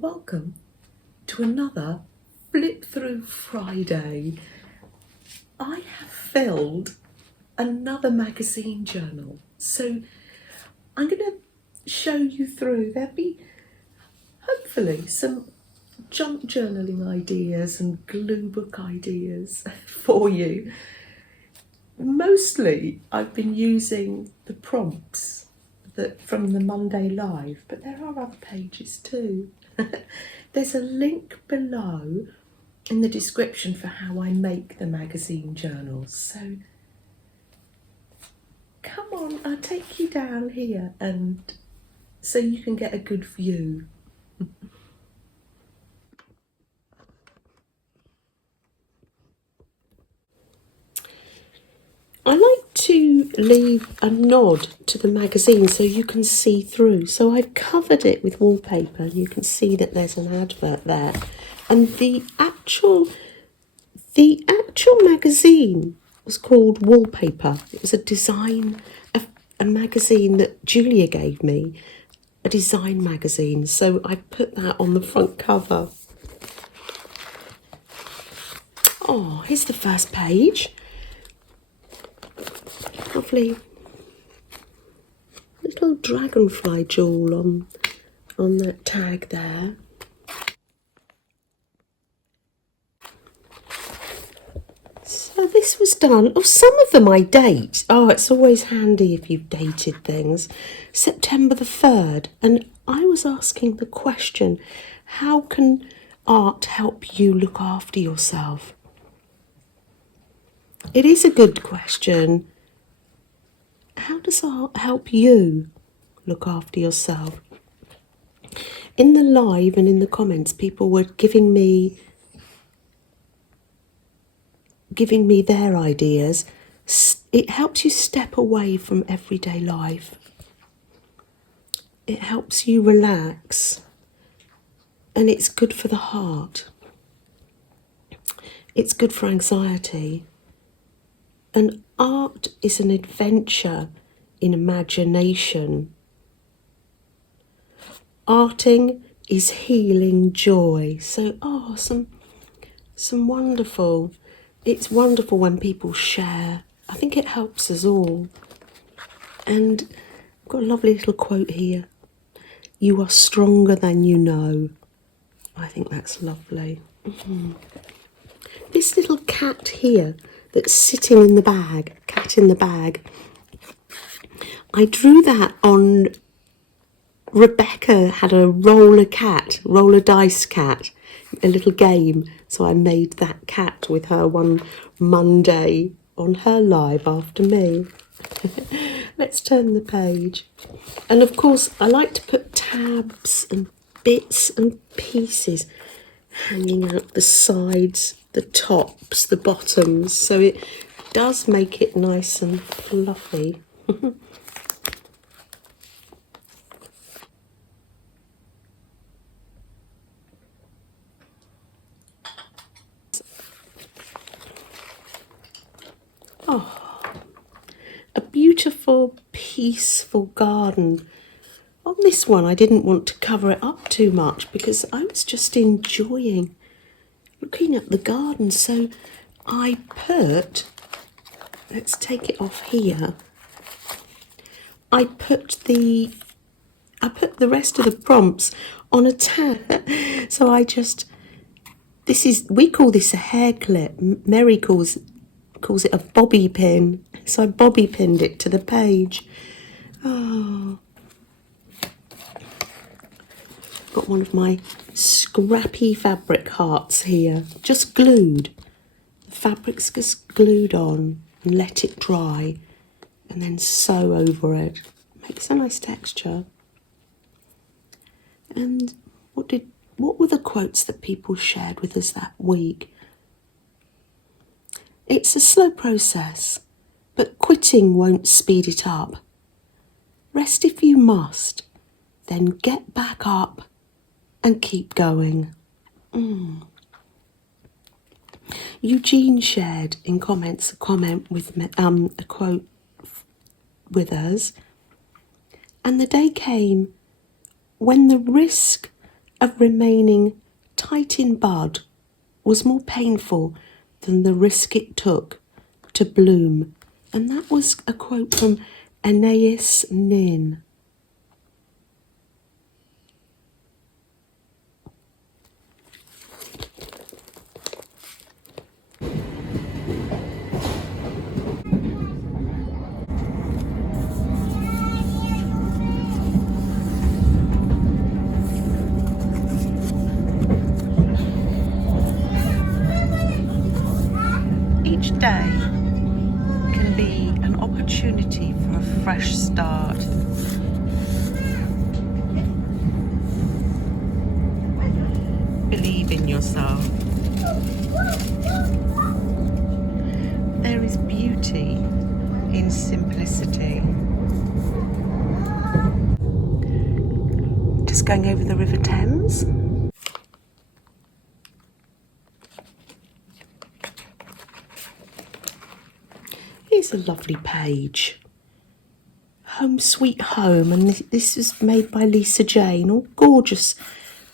Welcome to another Flip Through Friday. I have filled another magazine journal, so I'm going to show you through. There'll be hopefully some junk journaling ideas and glue book ideas for you. Mostly I've been using the prompts from the Monday Live, but there are other pages too. There's a link below in the description for how I make the magazine journals. So come on, I'll take you down here and so you can get a good view. I like to leave a nod to the magazine so you can see through. So I've covered it with wallpaper and you can see that there's an advert there. And the actual magazine was called Wallpaper. It was a design, a magazine that Julia gave me, a design magazine. So I put that on the front cover. Oh, here's the first page. Lovely little dragonfly jewel on the tag there. So this was done. Oh, some of them I date. Oh, it's always handy if you've dated things. September the 3rd. And I was asking the question, how can art help you look after yourself? It is a good question. How does art help you look after yourself? In the live and in the comments, people were giving me their ideas. It helps you step away from everyday life. It helps you relax. And it's good for the heart. It's good for anxiety. And art is an adventure in imagination. Arting is healing joy. So, some wonderful. It's wonderful when people share. I think it helps us all. And I've got a lovely little quote here. You are stronger than you know. I think that's lovely. This little cat here that's sitting in the bag, cat in the bag. I drew that on, Rebecca had a roller dice cat, a little game. So I made that cat with her one Monday on her live after me. Let's turn the page. And of course, I like to put tabs and bits and pieces hanging out the sides, the tops, the bottoms. So it does make it nice and fluffy. Oh, a beautiful, peaceful garden. On this one, I didn't want to cover it up too much because I was just enjoying looking at the garden. So I put, let's take it off here. I put the rest of the prompts on a tab. So we call this a hair clip. Mary calls it a bobby pin. So I bobby pinned it to the page. Oh. Got one of my scrappy fabric hearts here, just glued. The fabric's just glued on and let it dry and then sew over it. Makes a nice texture. And what were the quotes that people shared with us that week? It's a slow process, but quitting won't speed it up. Rest if you must, then get back up and keep going. Eugene shared in comments a comment with a quote with us. And the day came when the risk of remaining tight in bud was more painful than the risk it took to bloom. And that was a quote from Anais Nin. Each day can be an opportunity for a fresh start. Believe in yourself. There is beauty in simplicity. Just going over the River Thames. Here's a lovely page. Home Sweet Home, and this is made by Lisa Jane. All gorgeous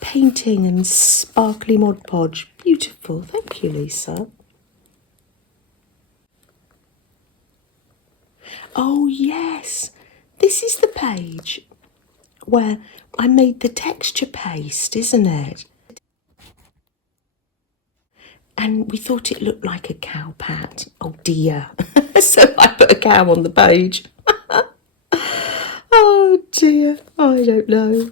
painting and sparkly Mod Podge. Beautiful. Thank you, Lisa. Oh yes, this is the page where I made the texture paste, isn't it? And we thought it looked like a cow pat. Oh dear. So I put a cow on the page. Oh dear, I don't know.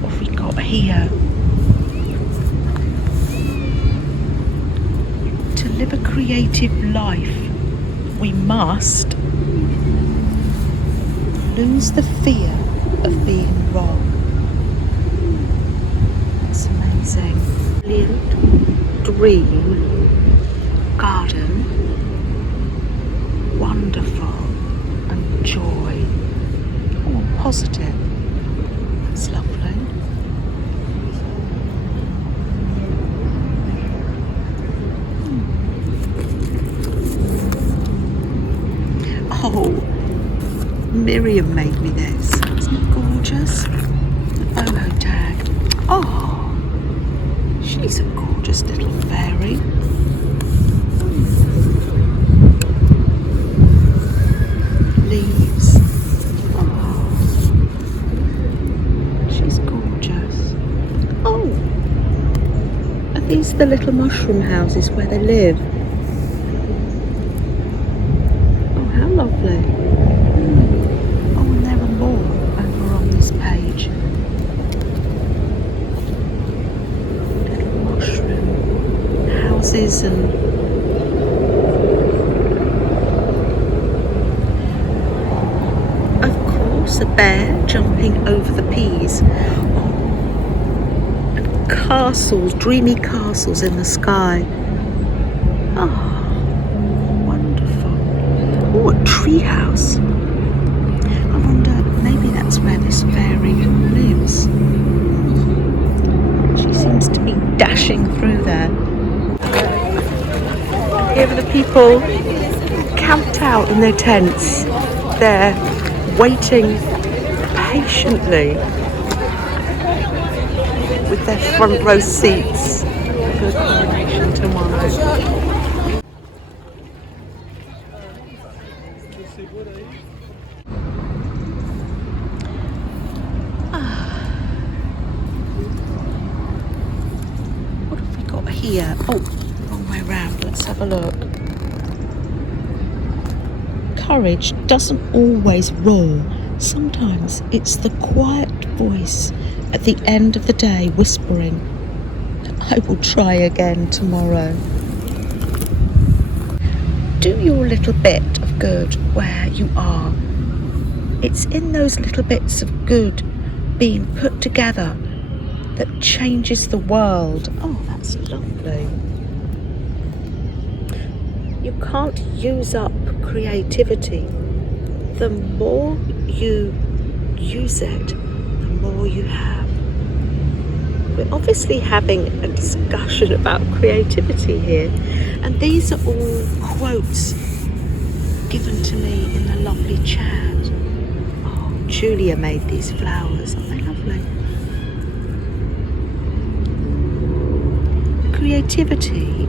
What have we got here? To live a creative life, we must lose the fear of being wrong. That's amazing. Brilliant dream garden, wonderful, and joy. Oh, positive. That's lovely. Oh, Miriam made me this. Isn't it gorgeous? The boho tag. Oh, she's a gorgeous little fairy. Leaves. Oh, she's gorgeous. Oh, are these the little mushroom houses where they live? Oh, how lovely. And of course a bear jumping over the peas. Oh, and castles, dreamy castles in the sky. Oh, wonderful. Oh, a tree house. I wonder, maybe that's where this fairy lives. She seems to be dashing through there. Here are the people camped out in their tents. They're waiting patiently with their front row seats for the coronation tomorrow. What have we got here? Oh, wrong way round. Let's have a look. Courage doesn't always roar. Sometimes it's the quiet voice at the end of the day whispering, I will try again tomorrow. Do your little bit of good where you are. It's in those little bits of good being put together that changes the world. Oh, that's lovely. You can't use up creativity. The more you use it, the more you have. We're obviously having a discussion about creativity here, and these are all quotes given to me in the lovely chat. Oh, Julia made these flowers. Aren't they lovely? Creativity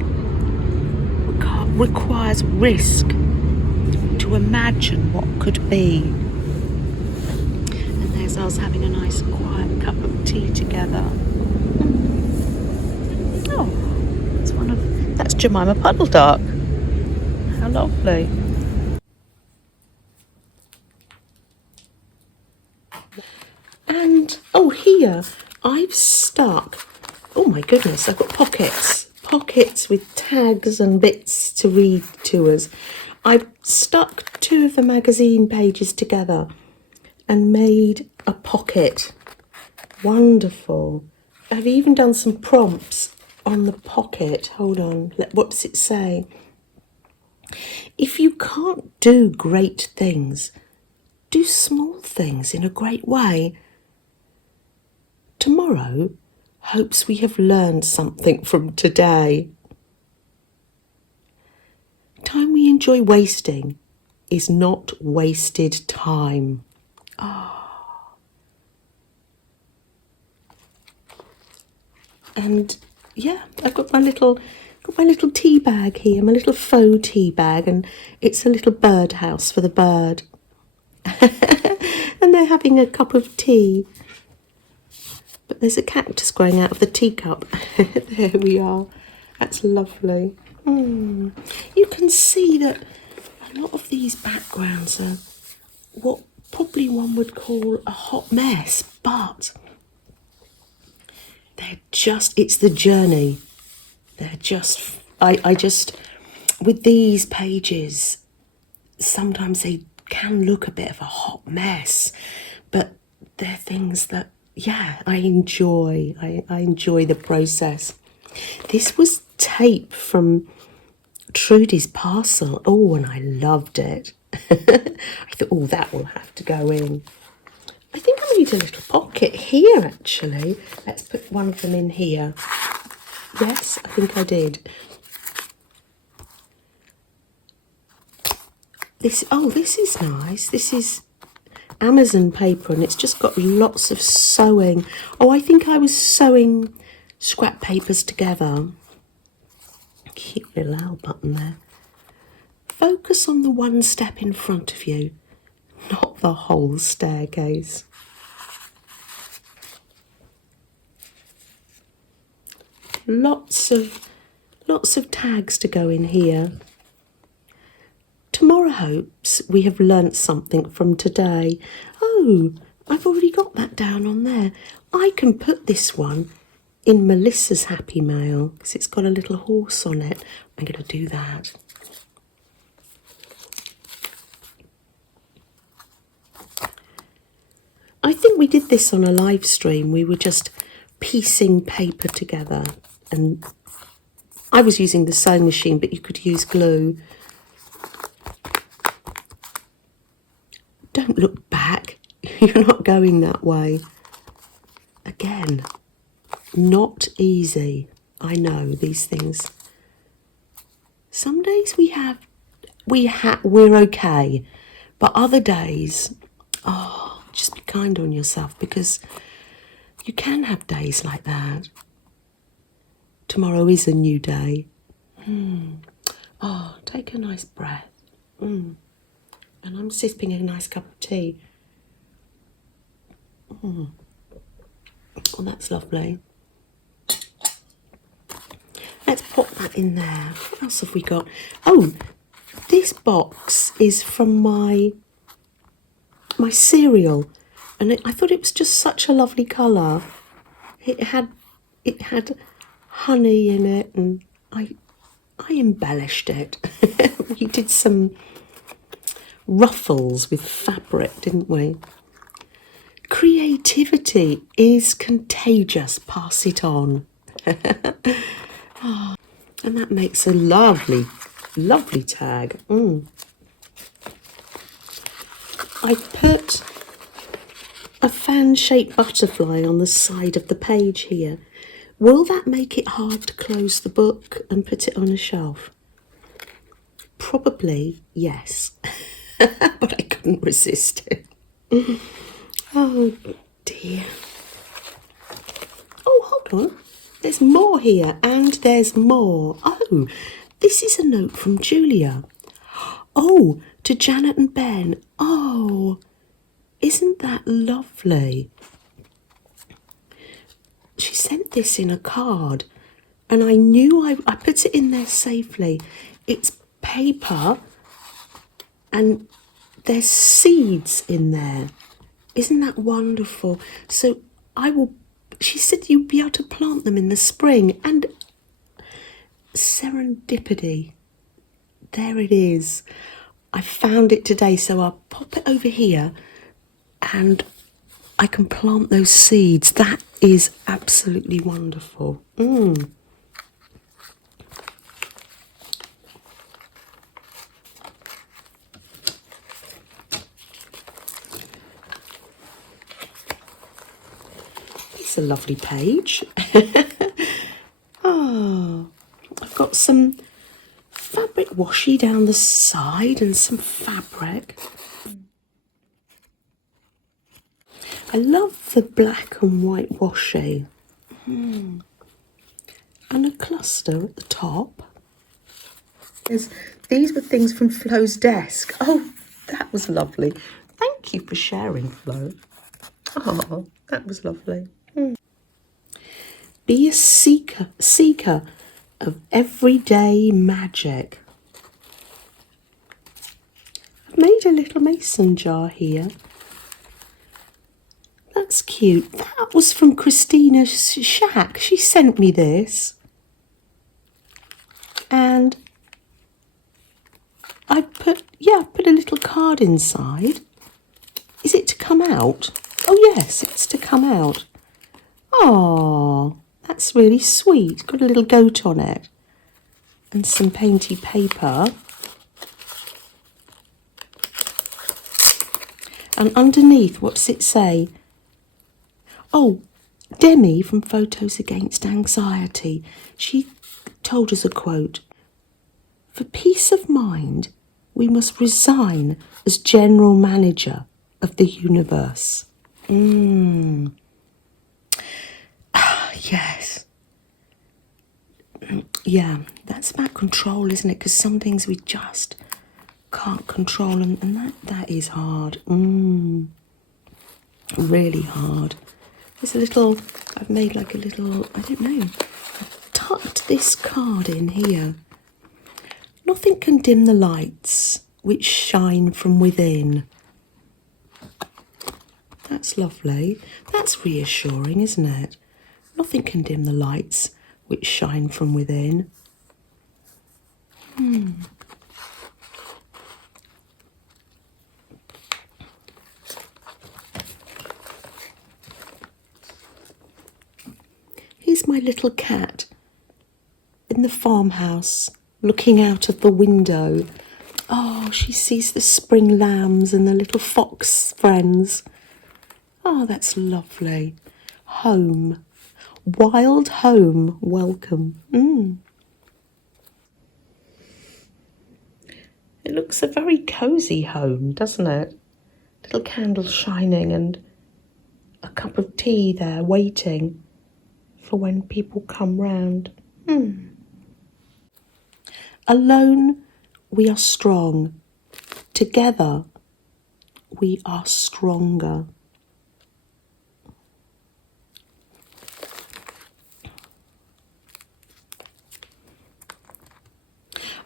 requires risk to imagine what could be. And there's us having a nice quiet cup of tea together. Oh, that's Jemima Puddleduck. How lovely. And here I've stuck, oh my goodness, I've got pockets with tags and bits to read to us. I've stuck 2 of the magazine pages together and made a pocket. Wonderful. I've even done some prompts on the pocket. Hold on, what does it say? If you can't do great things, do small things in a great way. Tomorrow hopes we have learned something from today. Time we enjoy wasting is not wasted time. And yeah, I've got my little tea bag here, my little faux tea bag, and it's a little birdhouse for the bird. And they're having a cup of tea. But there's a cactus growing out of the teacup. There we are. That's lovely. You can see that a lot of these backgrounds are what probably one would call a hot mess, but it's the journey. I just, with these pages, sometimes they can look a bit of a hot mess, but they're things that, yeah, I enjoy. I enjoy the process. This was tape from Trudy's parcel. Oh, and I loved it. I thought, oh, that will have to go in. I think I need a little pocket here, actually. Let's put one of them in here. Yes, I think I did. This is nice. This is Amazon paper, and it's just got lots of sewing. Oh, I think I was sewing scrap papers together. Cute little L button there. Focus on the one step in front of you, not the whole staircase. Lots of tags to go in here. Tomorrow hopes we have learnt something from today. Oh, I've already got that down on there. I can put this one in Melissa's Happy Mail because it's got a little horse on it. I'm going to do that. I think we did this on a live stream. We were just piecing paper together, and I was using the sewing machine, but you could use glue. Don't look back. You're not going that way. Again, not easy. I know these things. Some days we're okay, but other days, just be kind on yourself, because you can have days like that. Tomorrow is a new day. Take a nice breath. And I'm sipping a nice cup of tea. Oh, that's lovely. Let's pop that in there. What else have we got? Oh, this box is from my cereal, and I thought it was just such a lovely colour. It had honey in it, and I embellished it. We did some ruffles with fabric, didn't we? Creativity is contagious. Pass it on. And that makes a lovely tag. I put a fan-shaped butterfly on the side of the page here. Will that make it hard to close the book and put it on a shelf? Probably yes. but I couldn't resist it. Oh dear. Oh, hold on. There's more here, and there's more. Oh, this is a note from Julia. Oh, to Janet and Ben. Oh, isn't that lovely? She sent this in a card, and I knew I put it in there safely. It's paper, and there's seeds in there. Isn't that wonderful? So she said you'd be able to plant them in the spring, and serendipity. There it is. I found it today, so I'll pop it over here and I can plant those seeds. That is absolutely wonderful. It's a lovely page. Oh, I've got some fabric washi down the side and some fabric. I love the black and white washi. And a cluster at the top. These were things from Flo's desk. Oh, that was lovely. Thank you for sharing, Flo. Oh, that was lovely. Be a seeker of everyday magic. I've made a little mason jar here. That's cute. That was from Christina Shack. She sent me this. And I put a little card inside. Is it to come out? Oh yes, it's to come out. Oh, that's really sweet. Got a little goat on it. And some painty paper. And underneath, what's it say? Oh, Demi from Photos Against Anxiety. She told us a quote. For peace of mind, we must resign as general manager of the universe. Yes. Yeah, that's about control, isn't it? Because some things we just can't control, and that is hard. Really hard. There's a little, I've made like a little, I don't know, I've tucked this card in here. Nothing can dim the lights which shine from within. That's lovely. That's reassuring, isn't it? Nothing can dim the lights which shine from within. Here's my little cat in the farmhouse looking out of the window. Oh, she sees the spring lambs and the little fox friends. Oh, that's lovely. Home. Wild home. Welcome. It looks a very cosy home, doesn't it? Little candle shining and a cup of tea there waiting for when people come round. Alone, we are strong. Together, we are stronger.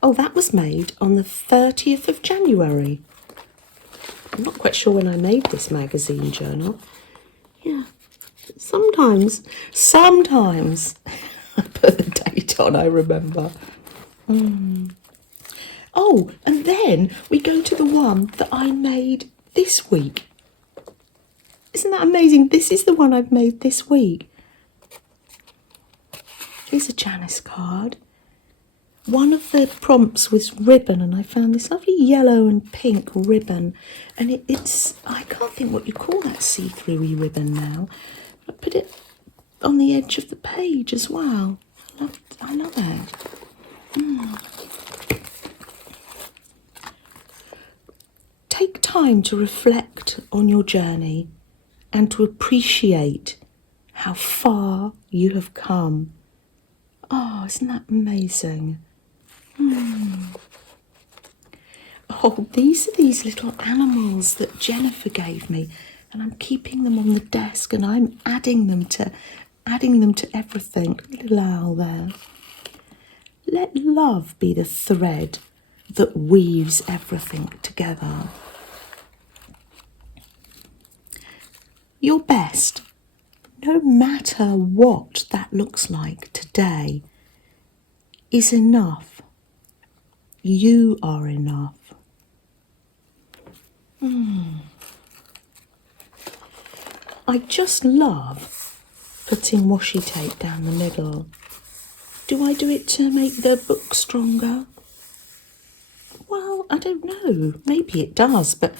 Oh, that was made on the 30th of January. I'm not quite sure when I made this magazine journal. Yeah, sometimes I put the date on, I remember. Oh, and then we go to the one that I made this week. Isn't that amazing? This is the one I've made this week. Here's a Janice card. One of the prompts was ribbon, and I found this lovely yellow and pink ribbon. And it's, I can't think what you call that see-through-y ribbon now. I put it on the edge of the page as well. I love it. Take time to reflect on your journey and to appreciate how far you have come. Oh, isn't that amazing? Oh, these are these little animals that Jennifer gave me, and I'm keeping them on the desk, and I'm adding them to everything. Little owl there. Let love be the thread that weaves everything together. Your best, no matter what that looks like today, is enough. You are enough. I just love putting washi tape down the middle. Do I do it to make the book stronger? Well, I don't know. Maybe it does, but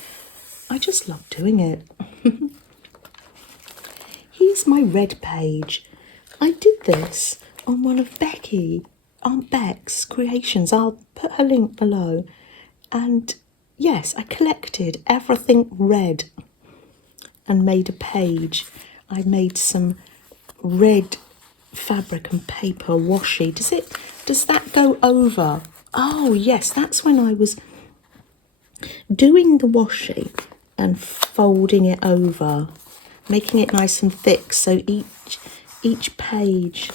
I just love doing it. Here's my red page. I did this on one of Aunt Beck's creations. I'll put her link below. And yes, I collected everything red and made a page. I made some red fabric and paper washi. Does that go over? Oh yes, that's when I was doing the washi and folding it over, making it nice and thick, so each page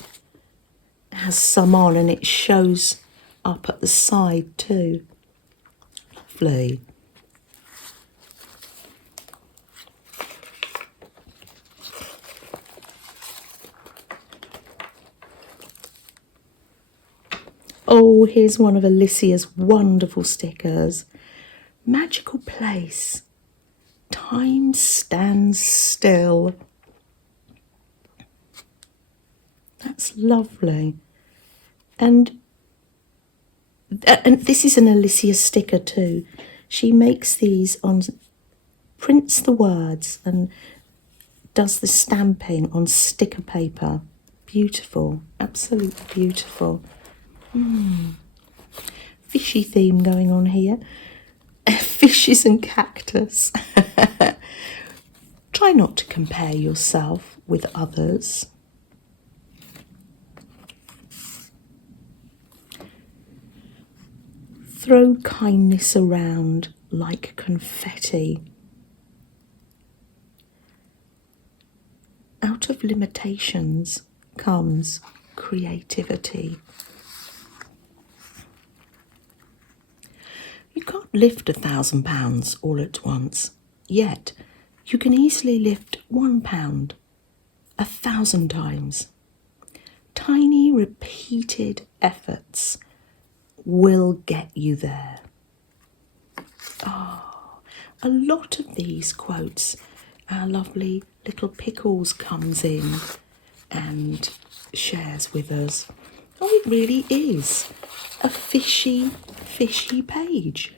has some on and it shows up at the side too. Lovely. Oh, here's one of Alicia's wonderful stickers. Magical place. Time stands still. That's lovely. And this is an Alicia sticker too. She makes these prints the words and does the stamping on sticker paper. Beautiful, absolutely beautiful. Fishy theme going on here. Fishes and cactus. Try not to compare yourself with others. Throw kindness around like confetti. Out of limitations comes creativity. You can't lift £1,000 all at once, yet you can easily lift £1 1,000 times. Tiny repeated efforts will get you there. Oh, a lot of these quotes, our lovely little Pickles comes in and shares with us. Oh, it really is a fishy page.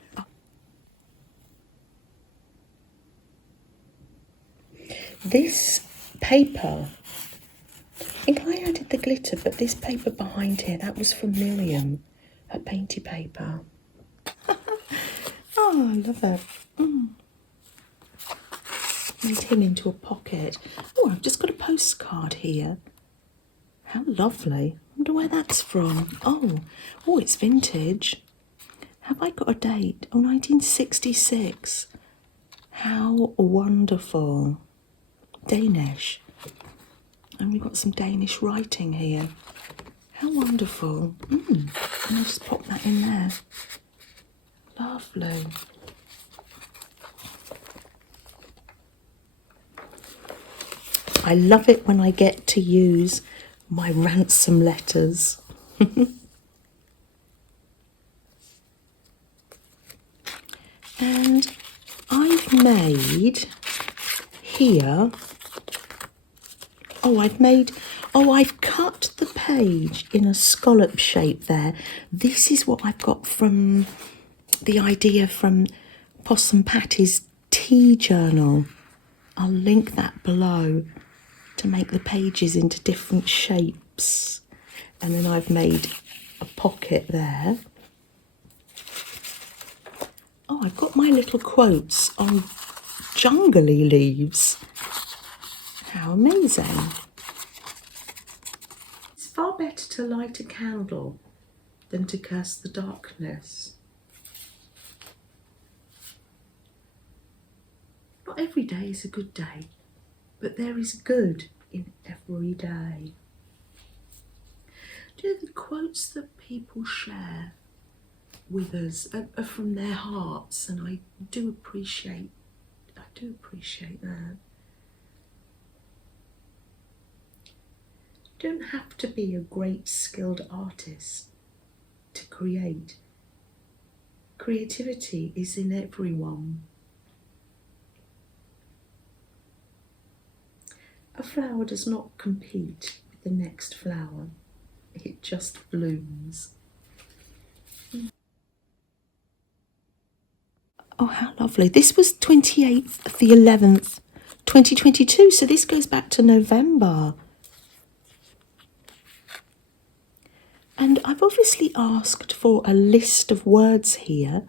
This paper, I think I added the glitter, but this paper behind here, that was from Miriam, her painty paper. Oh, I love it. Made him into a pocket. Oh, I've just got a postcard here. How lovely. I wonder where that's from. Oh, it's vintage. Have I got a date? Oh, 1966. How wonderful. Danish. And we've got some Danish writing here. How wonderful. And I'll just pop that in there. Lovely. I love it when I get to use my ransom letters. And I've made here, I've cut the page in a scallop shape there. This is what I've got from the idea from Possum Patty's tea journal. I'll link that below to make the pages into different shapes. And then I've made a pocket there. Oh, I've got my little quotes on jungly leaves. How amazing. It's far better to light a candle than to curse the darkness. Not every day is a good day, but there is good in every day. Do you know the quotes that people share with us are from their hearts, and I do appreciate that. You don't have to be a great skilled artist to create. Creativity is in everyone. A flower does not compete with the next flower. It just blooms. Oh, how lovely. This was 28th of the 11th, 2022. So this goes back to November. And I've obviously asked for a list of words here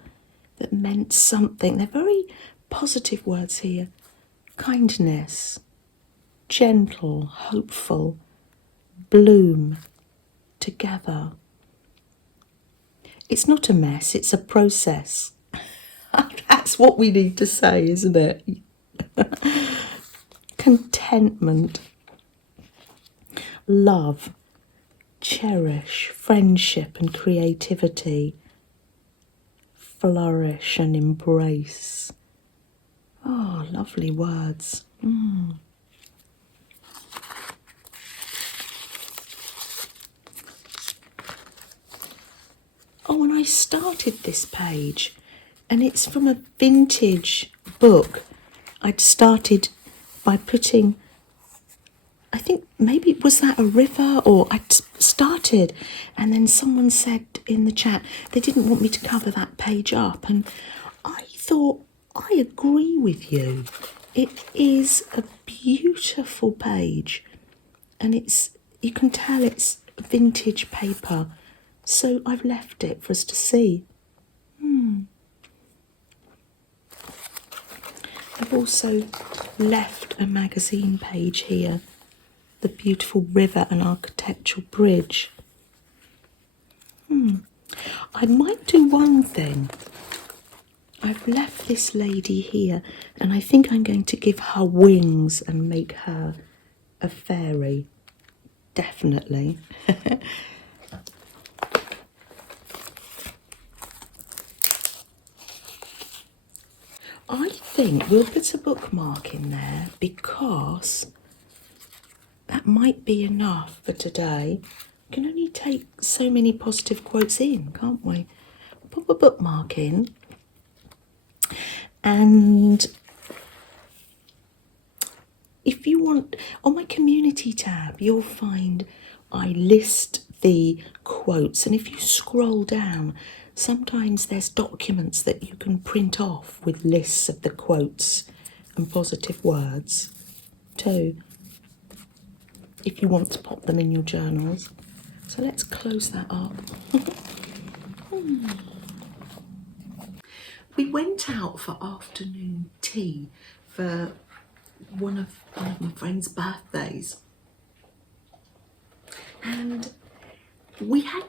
that meant something. They're very positive words here. Kindness, gentle, hopeful, bloom, together. It's not a mess, it's a process. That's what we need to say, isn't it? Contentment, love, cherish, friendship and creativity, flourish and embrace. Oh, lovely words. Oh, and I started this page, and it's from a vintage book. I'd started by putting, I think maybe was that a river, or I'd started, and then someone said in the chat they didn't want me to cover that page up, and I thought, I agree with you. It is a beautiful page, and you can tell it's vintage paper, so I've left it for us to see. I've also left a magazine page here, the beautiful river and architectural bridge. I might do one thing. I've left this lady here, and I think I'm going to give her wings and make her a fairy. Definitely. I think we'll put a bookmark in there because that might be enough for today. We can only take so many positive quotes in, can't we? Pop a bookmark in, and if you want, on my community tab, you'll find I list the quotes, and if you scroll down, sometimes there's documents that you can print off with lists of the quotes and positive words too, if you want to pop them in your journals. So let's close that up. We went out for afternoon tea for one of my friend's birthdays, and we had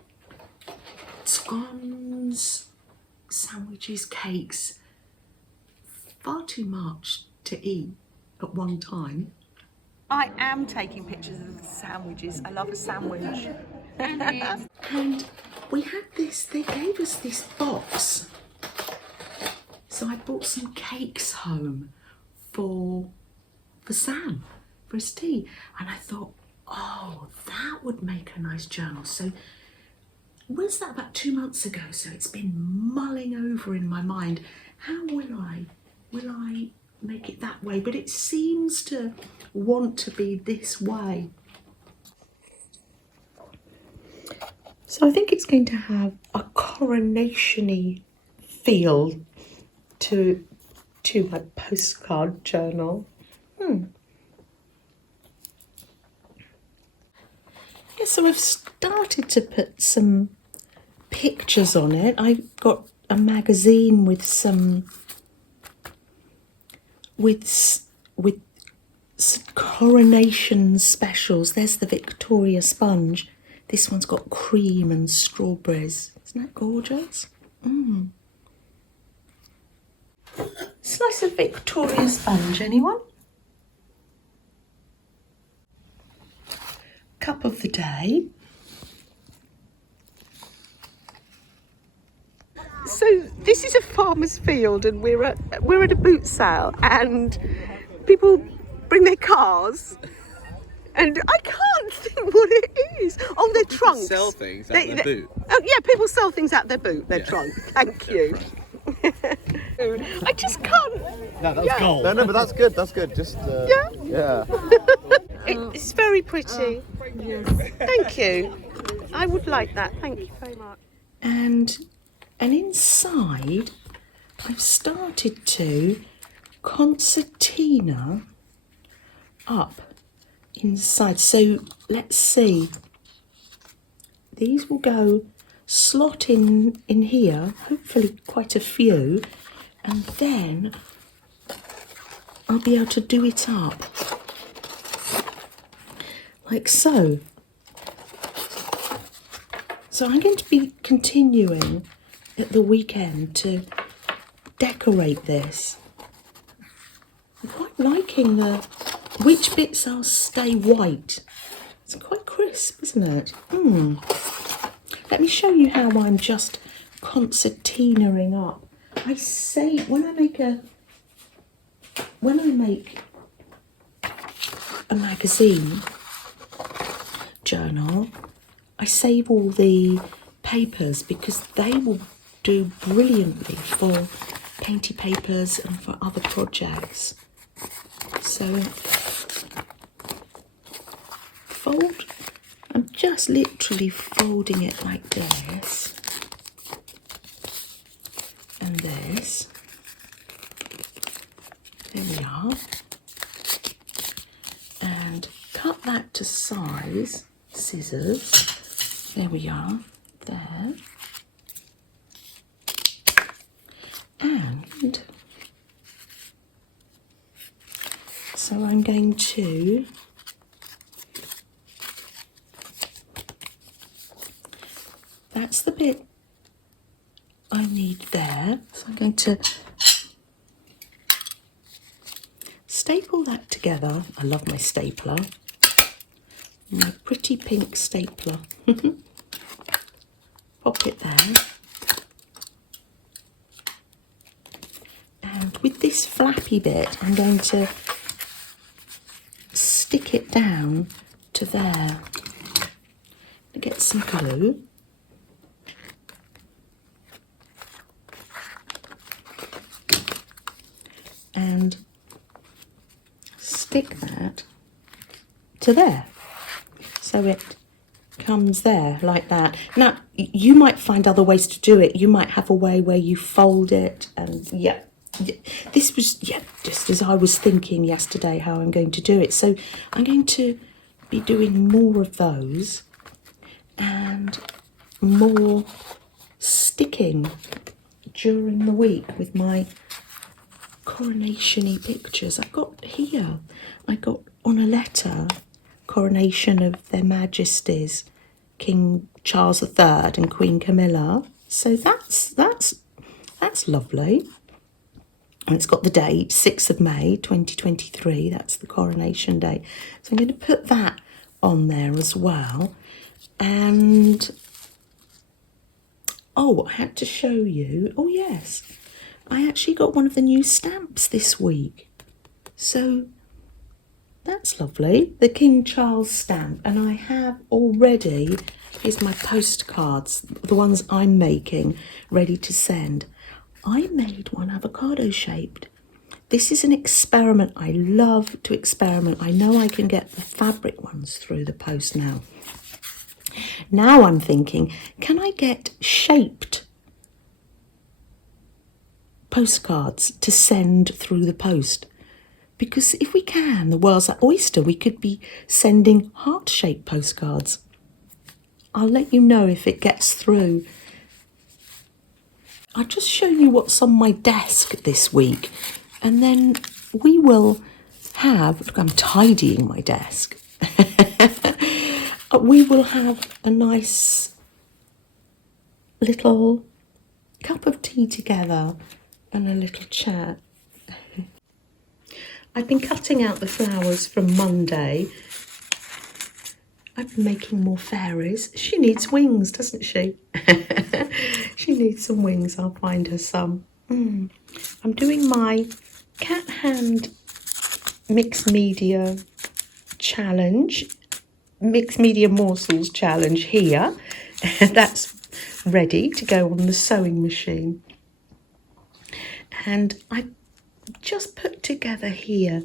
scones, sandwiches, cakes, far too much to eat at one time. I am taking pictures of the sandwiches. I love a sandwich. And we had this, they gave us this box. So I brought some cakes home for Sam, for his tea. And I thought, oh, that would make a nice journal. So was that about 2 months ago? So it's been mulling over in my mind. How will I make it that way? But it seems to want to be this way. So I think it's going to have a coronation-y feel to my postcard journal. Yeah, so I've started to put some pictures on it. I've got a magazine with some coronation specials. There's the Victoria sponge. This one's got cream and strawberries. Isn't that gorgeous? Slice of Victoria sponge, anyone? Cup of the day. So this is a farmer's field, and we're at a boot sale, and people bring their cars, and I can't think what it is. Oh, they're trunks. Sell things out their boot. Oh yeah, people sell things out their boot. Their trunk. Thank you. I just can't. No, that was gold. No, but that's good. That's good. Just yeah. It's very pretty. Thank you. I would like that. Thank you very much. And inside, I've started to concertina up inside. So let's see. These will go slot in here, hopefully quite a few, and then I'll be able to do it up like so. So I'm going to be continuing at the weekend to decorate this. I'm quite liking which bits I'll stay white. It's quite crisp, isn't it? Let me show you how I'm just concertinaing up. I say when I make a magazine journal, I save all the papers because they will do brilliantly for painty papers and for other projects. So I'm just literally folding it like this and this. There we are. And cut that to size, scissors. There we are, there. And so I'm going to that's the bit I need there. So I'm going to staple that together. I love my stapler. My pretty pink stapler. Pop it there. And with this flappy bit, I'm going to stick it down to there. Get some glue. And stick that to there. So it comes there like that. Now, you might find other ways to do it. You might have a way where you fold it and this was just as I was thinking yesterday how I'm going to do it. So I'm going to be doing more of those and more sticking during the week with my coronation-y pictures. I got on a letter coronation of their majesties King Charles III and Queen Camilla. So that's lovely. And it's got the date, 6th of May 2023. That's the coronation date. So I'm going to put that on there as well. And I had to show you. Oh yes, I actually got one of the new stamps this week. So that's lovely, the King Charles stamp. And I have already, here's my postcards, the ones I'm making, ready to send. I made one avocado shaped. This is an experiment. I love to experiment. I know I can get the fabric ones through the post now. Now I'm thinking, can I get shaped postcards to send through the post? Because if we can, the world's an oyster, we could be sending heart-shaped postcards. I'll let you know if it gets through. I'll just show you what's on my desk this week, and then we will have, look, I'm tidying my desk. We will have a nice little cup of tea together and a little chat. I've been cutting out the flowers from Monday. I've been making more fairies. She needs wings, doesn't she? She needs some wings. I'll find her some. I'm doing my cat hand mixed media challenge, mixed media morsels challenge here. That's ready to go on the sewing machine. And I just put together here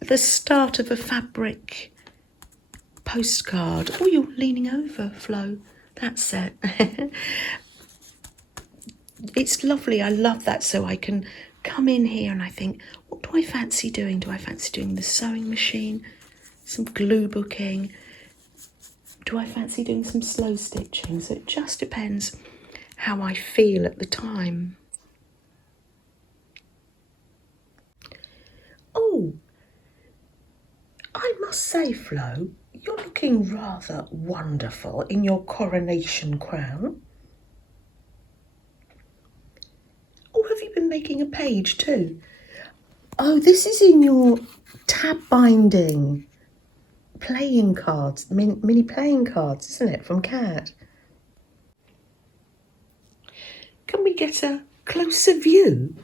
the start of a fabric postcard. Oh, you're leaning over, Flo. That's it. It's lovely. I love that. So I can come in here and I think, what do I fancy doing? Do I fancy doing the sewing machine, some glue booking? Do I fancy doing some slow stitching? So it just depends how I feel at the time. Oh, I must say, Flo, you're looking rather wonderful in your coronation crown. Oh, have you been making a page too? Oh, this is in your tab binding playing cards, mini playing cards, isn't it, from Cat? Can we get a closer view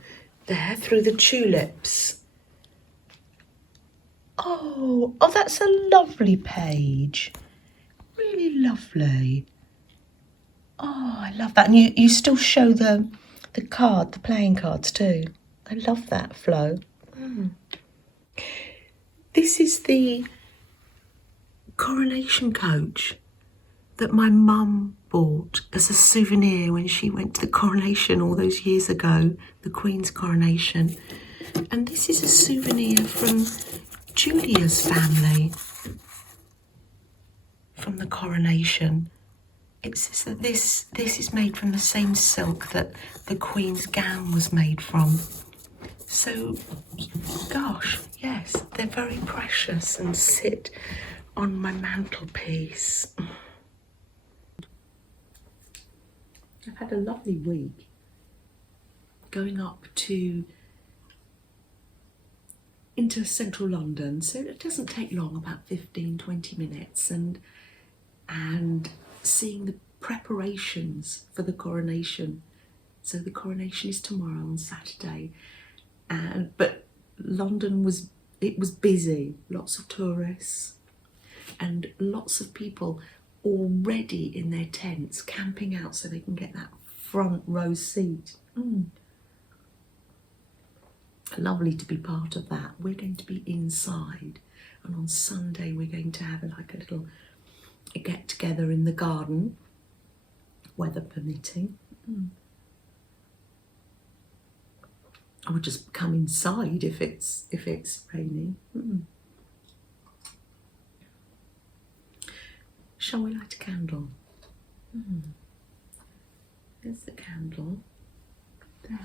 there through the tulips? Oh, that's a lovely page. Really lovely. Oh, I love that. And you still show the card, the playing cards too. I love that, Flo. This is the coronation coach that my mum bought as a souvenir when she went to the coronation all those years ago, the Queen's coronation. And this is a souvenir from Julia's family from the coronation. It says that this is made from the same silk that the Queen's gown was made from. So, gosh, yes, they're very precious and sit on my mantelpiece. I've had a lovely week going up into central London, so it doesn't take long, about 15-20 minutes, and seeing the preparations for the coronation. So the coronation is tomorrow on Saturday, but London was busy, lots of tourists and lots of people already in their tents camping out so they can get that front row seat. Lovely to be part of that. We're going to be inside, and on Sunday we're going to have like a little get together in the garden, weather permitting. I would just come inside if it's raining. Shall we light a candle? There's the candle. There.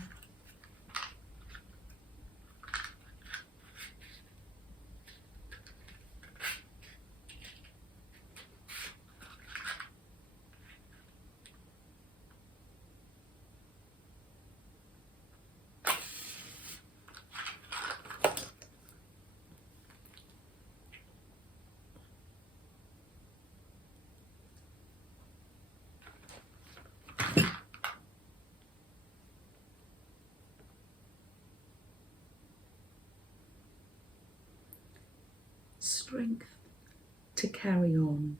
Strength to carry on.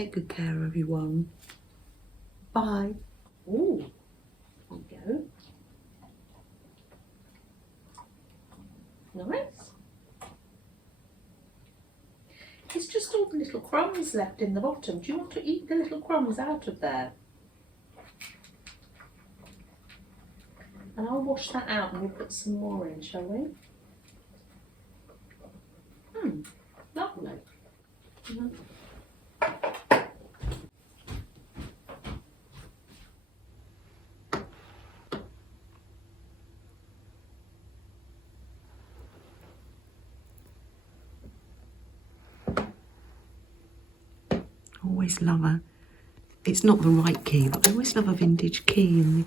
Take good care, everyone. Bye. Ooh, there we go. Nice. It's just all the little crumbs left in the bottom. Do you want to eat the little crumbs out of there? And I'll wash that out and we'll put some more in, shall we? Lovely. Always love a, it's not the right key, but I always love a vintage key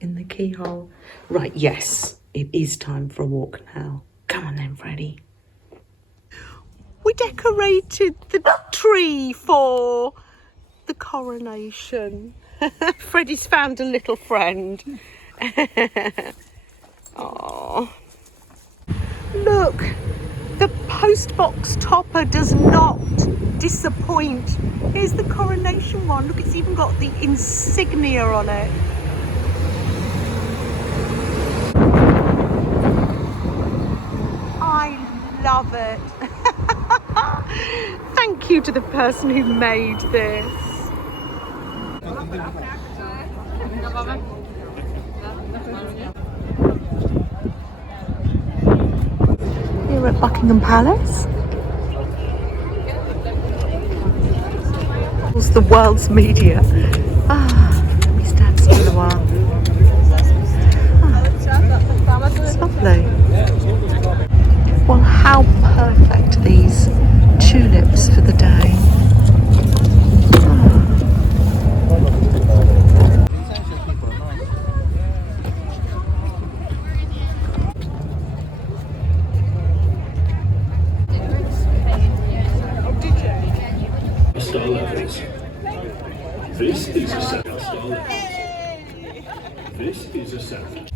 in the keyhole. Right, yes, it is time for a walk now. Come on then, Freddie. We decorated the tree for the coronation. Freddie's found a little friend. Oh, look, the postbox topper does not disappoint. Here's the coronation one. Look, it's even got the insignia on it. I love it. Thank you to the person who made this. Here at Buckingham Palace. It's the world's media. Let me stand still a while. It's lovely. Well, how perfect these tulips for the day. Star levels. This is a 7 star levels. This is a 7.